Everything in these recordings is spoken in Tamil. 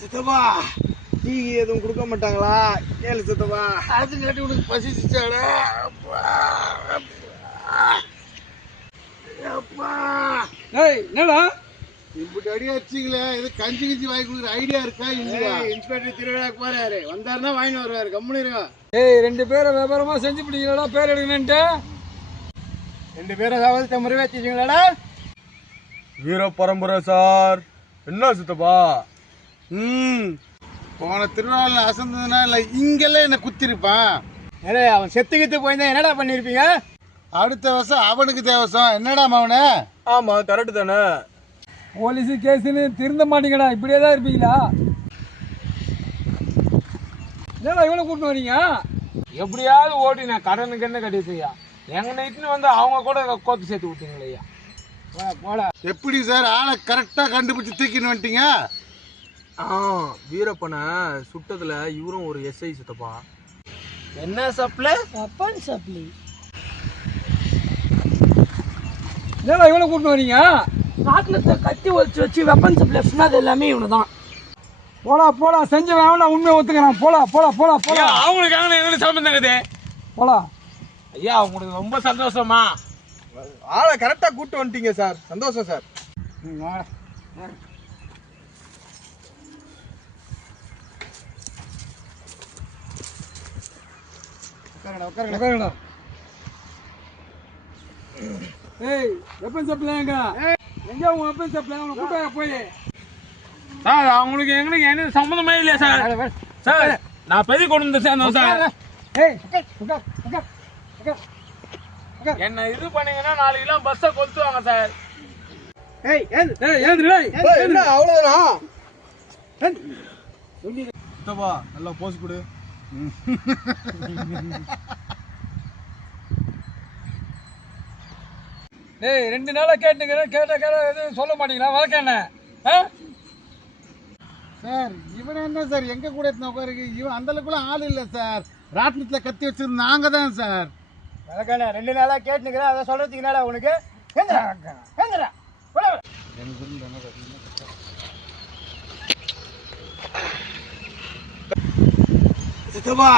சித்தப்பா டீ எதுவும் கொடுக்க மாட்டாங்களா? கேளு சித்தப்பா. அது கேட்டு உனக்கு பசிச்சாடா. என்னடா இப்படி அடி வச்சிங்களே, இது கஞ்சி கிஞ்சி வாங்கி கொடுக்குற ஐடியா இருக்கா இல்லையா? இன்ஸ்பெக்டர் திருவிழாக்கு போறாரு, வந்தாருன்னா வாங்கிட்டு வருவாரு. கம்முனு இருங்க. ரெண்டு பேரை விவரமா செஞ்சு பிடிங்களா? பேர் எடுக்கணுன்ட்டு 2 பேரும் ஏதாவது முறைவேற்றிங்களா? வீர பரம்பரை சார். என்ன சித்தப்பா? போன திருவிழாவில் அசந்ததுனா இல்லை, இங்கெல்லாம் என்ன குத்திருப்பான். ஏடா அவன் செத்துக்கிட்டு போயிருந்தா என்னடா பண்ணிருப்பீங்க? அடுத்த வருஷம் அவனுக்கு தேவசம். என்னடா அவனு? ஆமா, கரெக்டு தானே. போலீஸு கேஸுன்னு திருந்த மாட்டீங்கடா, இப்படியே தான் இருப்பீங்களா? என்னடா இவனை கூட்டிட்டு வரீங்க? எப்படியாவது ஓட்டி நான் கடனுக்கு என்ன கட்டியா எங்க நைட்டுன்னு வந்து அவங்க கூட கோத்து சேர்த்து விட்டீங்களா? போடா. எப்படி சார் ஆளை கரெக்டா கண்டுபிடிச்சு தூக்கின்னு வந்துட்டீங்க? வீரப்பனை சுட்டதுல இவரும் ஒரு எஸ்ஐ சித்தப்பா. என்ன சப்ளை? Weapon supply. என்னடா இவனை கூட்டிட்டு வரீங்க? ராட்னத்தை கத்தி ஒழிச்சு வச்சு வெப்பன் சப்ளை சொன்னது எல்லாமே இவனு தான். போடா போடா, செஞ்ச வேணா உண்மையை ஒத்துக்கிறான். போடா போடா போடா போடா. அவங்களுக்கு எங்களுக்கு சம்பந்தங்குது. போடா ஐயா, உங்களுக்கு ரொம்ப சந்தோஷமா? ஆளை கரெக்டா கூட்டு வந்துட்டீங்க சார். சந்தோஷம் சார். உட்காருங்கடா. வெப்பன் சப்ளை எங்க உங்க வெப்பன் சப்ளை? அவனை கூட்ட போய். சார், அவங்களுக்கு எங்களுக்கு என்ன சம்பந்தமே இல்லையா சார்? சார், நான் பெரிய கொண்டு வந்து சேர்ந்தோம் சார். என்ன இது பண்ணீங்கன்னா 4 கிலோ பஸ்ஸை கொளுத்துவாங்க சார். அவ்வளவுதானா சித்தப்பா? நல்லா போஸ் கொடு. டேய் 2 நாளா கேட்டுக்கிறேன், கேட்ட எதுவும் சொல்ல மாட்டீங்களா? வழக்கம் என்ன? சார் இவன் என்ன சார் எங்க கூட உட்காருக்கு? இவன் அந்த அளவுக்குலாம் ஆள் இல்லை சார். ராட்னத்துல கத்தி வச்சிருந்து நாங்க தான் சார். 2 நாளா கேட்டுக்கிறேன், அதை சொல்றதுக்கு என்னடா உனக்கு? சித்தப்பா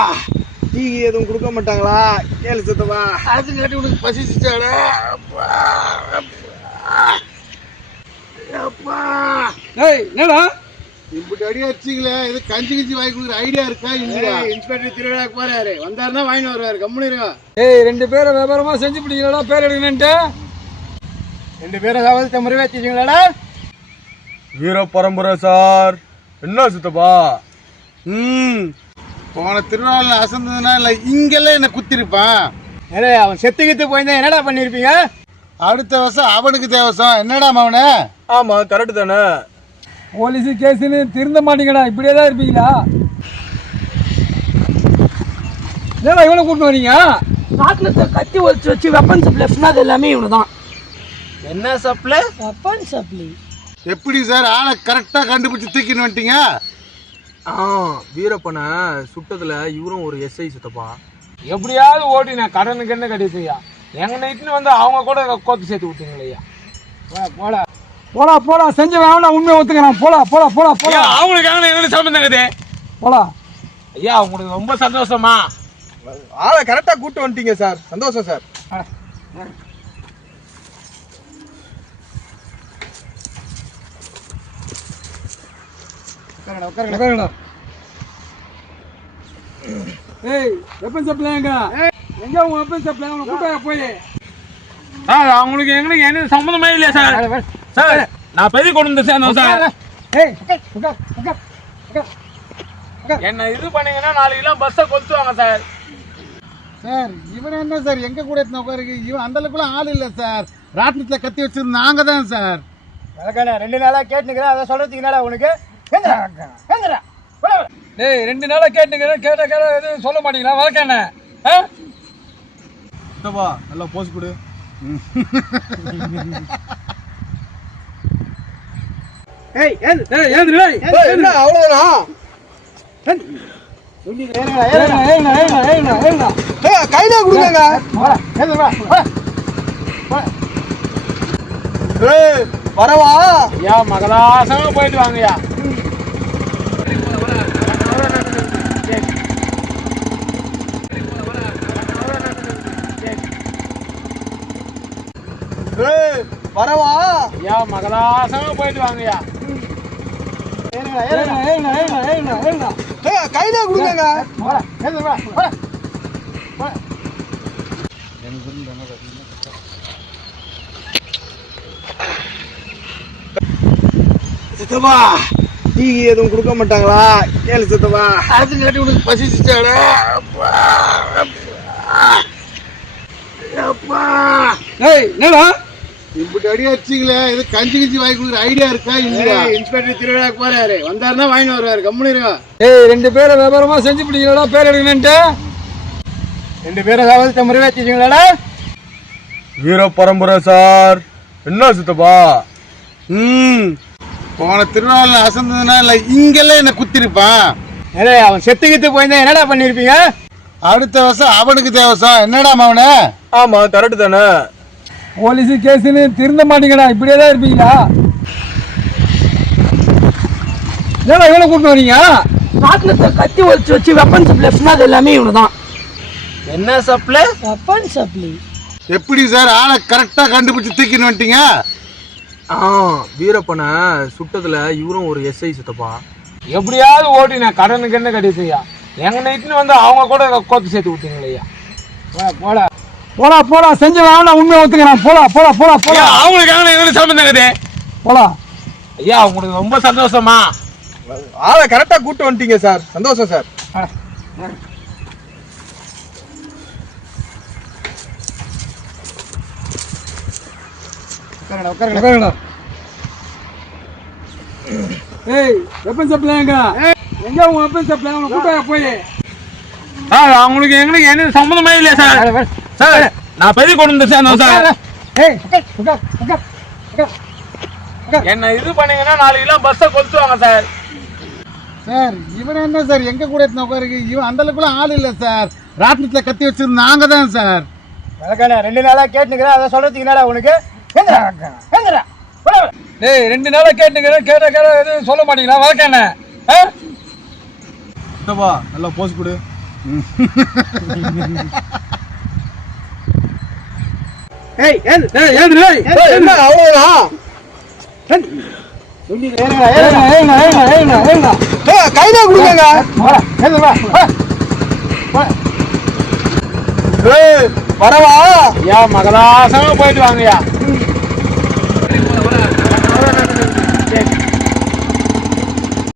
டீ எதுவும் கொடுக்க மாட்டாங்களா? கேளு சித்தப்பா. அது கேட்டு உனக்கு பசிச்சாடா. என்னடா இப்படி அடி வச்சிங்களே, இது கஞ்சி கிஞ்சி வாங்கி கொடுக்குற ஐடியா இருக்கா இல்லையா? இன்ஸ்பெக்டர் திருவிழாக்கு போறாரு, வந்தாருன்னா வாங்கிட்டு வருவாரு. கம்முனு இருங்க. 2 பேரை விவரமா செஞ்சு பிடிங்களா? பேர் எடுக்கணுன்ட்டு 2 பேரும் ஏதாவது முறைவேற்றிங்களா? வீர பரம்பரை சார். என்ன சித்தப்பா? போன திருவிழாவில் அசந்ததுனா இல்லை, இங்கெல்லாம் என்ன குத்திருப்பான். ஏடா அவன் செத்துக்கிட்டு போயிருந்தா என்னடா பண்ணிருப்பீங்க? அடுத்த வருஷம் அவனுக்கு தேவசம். என்னடா அவனு? ஆமா, கரெக்டு தானே. போலீஸு கேஸுன்னு திருந்த மாட்டீங்கடா, இப்படியே தான் இருப்பீங்களா? என்னடா இவனை கூட்டிட்டு வரீங்க? ராட்னத்தை கத்தி ஒழிச்சு வச்சு வெப்பன் சப்ளை சொன்னது எல்லாமே இவனு தான். என்ன சப்ளை? Weapon supply. எப்படி சார் ஆளை கரெக்டா கண்டுபிடிச்சு தூக்கின்னு வந்துட்டீங்க? வீரப்பனை சுட்டதுல இவரும் ஒரு எஸ்ஐ சித்தப்பா. எப்படியாவது ஓட்டி நான் கடனுக்கு என்ன கட்டியா எங்க நைட்டுன்னு வந்து அவங்க கூட கோத்து சேர்த்து விட்டீங்களா? போடா. போடா போடா, செஞ்ச வேணா உண்மையை ஒத்துக்கிறான். போடா போடா போடா போடா. அவங்களுக்கு எங்களுக்கு சம்பந்தங்குது. போடா. ஐயா, உங்களுக்கு ரொம்ப சந்தோஷமா? ஆளை கரெக்டா கூட்டு வந்துட்டீங்க சார். சந்தோஷம் சார். உட்காருங்கடா. வெப்பன் சப்ளை எங்க உங்க வெப்பன் சப்ளை? அவனை கூட்ட போய். சார், அவங்களுக்கு எங்களுக்கு என்ன சம்பந்தமே இல்லையா சார்? சார், நான் பெரிய கொண்டு வந்து சேர்ந்தோம் சார். என்ன இது பண்ணீங்கன்னா 4 கிலோ பஸ்ஸை கொளுத்துவாங்க சார். சார் இவன் என்ன சார் எங்க கூட உட்காருக்கு? இவன் அந்த அளவுக்குலாம் ஆள் இல்லை சார். ராட்னத்துல கத்தி வச்சிருந்து நாங்க தான் சார். 2 நாளா கேட்டுக்கிறேன், அதை சொல்றதுக்கு என்னடா உனக்கு? 2 நாளா கேட்டுக்கிறேன், கேட்ட எதுவும் சொல்ல மாட்டீங்களா? வழக்கம் என்ன? சித்தப்பா நல்லா போஸ் கொடு. அவ்வளவுதானா? கையில கொடுங்க. வரவா? ஐயா மகளாசமா போயிட்டு வாங்கய்யா. வரவா? ஐயா மகளாசமா போயிட்டு வாங்கய்யா. கையில கொடுங்க. சித்தப்பா டீ எதுவும் கொடுக்க மாட்டாங்களா? கேளு சித்தப்பா. அது கட்டி உனக்கு பசிச்சுட்டாடா. என்னடா இப்படி அடி அடிச்சிங்களே, இது கஞ்சி கிஞ்சி வாங்கி கொடுக்குற ஐடியா இருக்கா இல்லையா? இன்ஸ்பெக்டர் திருவிழாக்கு போறாரு, வந்தாருன்னா வாங்கிட்டு வருவாரு. கம்முனு இருங்க. ஏய், 2 பேரை வியாபாரமா செஞ்சு பிடிங்களா? பேர் எடுக்கணுன்ட்டு 2 பேரும் ஏதாவது முறை வச்சுக்கீங்களாடா? வீர பரம்பரை சார். என்ன சித்தப்பா? போன திருநாள் அசந்ததுனா இல்ல இங்கெல்லாம் என்ன குத்திருப்பான். ஏடா அவன் செத்துக்கிட்டு போயிருந்தா என்னடா பண்ணிருப்பீங்க? அடுத்த வருஷம் அவனுக்கு தேவசம். என்னடா அவனு? ஆமா கரெக்ட் தானே. போலீஸ் கேஸ்ன்னு திருந்த மாட்டீங்கடா, இப்படியே தான் இருப்பீங்களா? ஏடா இவனை கூப்பிட்டு வரீங்க? ராட்டினத்தை கத்தி ஒழிச்சு வச்சு வெப்பன் சப்ளை சொன்னது எல்லாமே இவனு தான். என்ன சப்ளை? Weapon supply. எப்படி சார் ஆளை கரெக்டா கண்டுபிடிச்சு தூக்கின்னு வந்துட்டீங்க? வீரப்பனை சுட்டதுல இவரும் ஒரு எஸ்ஐ சித்தப்பா. எப்படியாவது ஓட்டி நான் கடனுக்கு என்ன கிடைக்குதுயா? எங்க நைட்டுன்னு வந்து அவங்க கூட கோத்து சேர்த்து விட்டீங்களையா? போடா போடா போடா, செஞ்ச வேணா உண்மையை ஒத்துக்கிறான். போடா போடா போடா போடா அவங்களுக்கு எங்களுக்கு சம்பந்தம் இருக்குது. போடா. ஐயா உங்களுக்கு ரொம்ப சந்தோஷமா? ஆளை கரெக்டா கூட்டு வந்துட்டீங்க சார். சந்தோஷம் சார். உட்காருங்கடா. ஏய், வெப்பன் சப்ளை எங்க உங்க வெப்பன் சப்ளை? அவனை கூட்டாங்க போய். சார் அவங்களுக்கு எங்களுக்கு என்ன சம்பந்தமே இல்லையா சார்? சார் நான் பெரிய கொண்டு வந்து சேர்ந்தோம் சார். ஏய், உட்கார் உட்கார் உட்கார். என்ன இது பண்ணீங்கன்னா 4 கிலோ பஸ்ஸை கொளுத்துவாங்க சார். சார் இவன் என்ன சார் எங்க கூட எடுத்து உட்காருக்கு? இவன் அந்த அளவுக்குள்ள ஆள் இல்ல சார். ராட்டினத்துல கத்தி வச்சிருந்த நாங்க தான் சார். 2 நாளா கேட்டுக்கிறேன், அதை சொல்றதுக்கு என்னடா உனக்கு? டேய், 2 நாளா கேட்டுக்கிறேன், கேட்ட எதுவும் சொல்ல மாட்டீங்களா? வழக்கம் என்ன? சித்தப்பா நல்லா போஸ் கொடு. என்ன அவ்வளவுதான்? கையில கொடுங்க. வரவா? ஐயா மகளாசமா போயிட்டு வாங்கய்யா.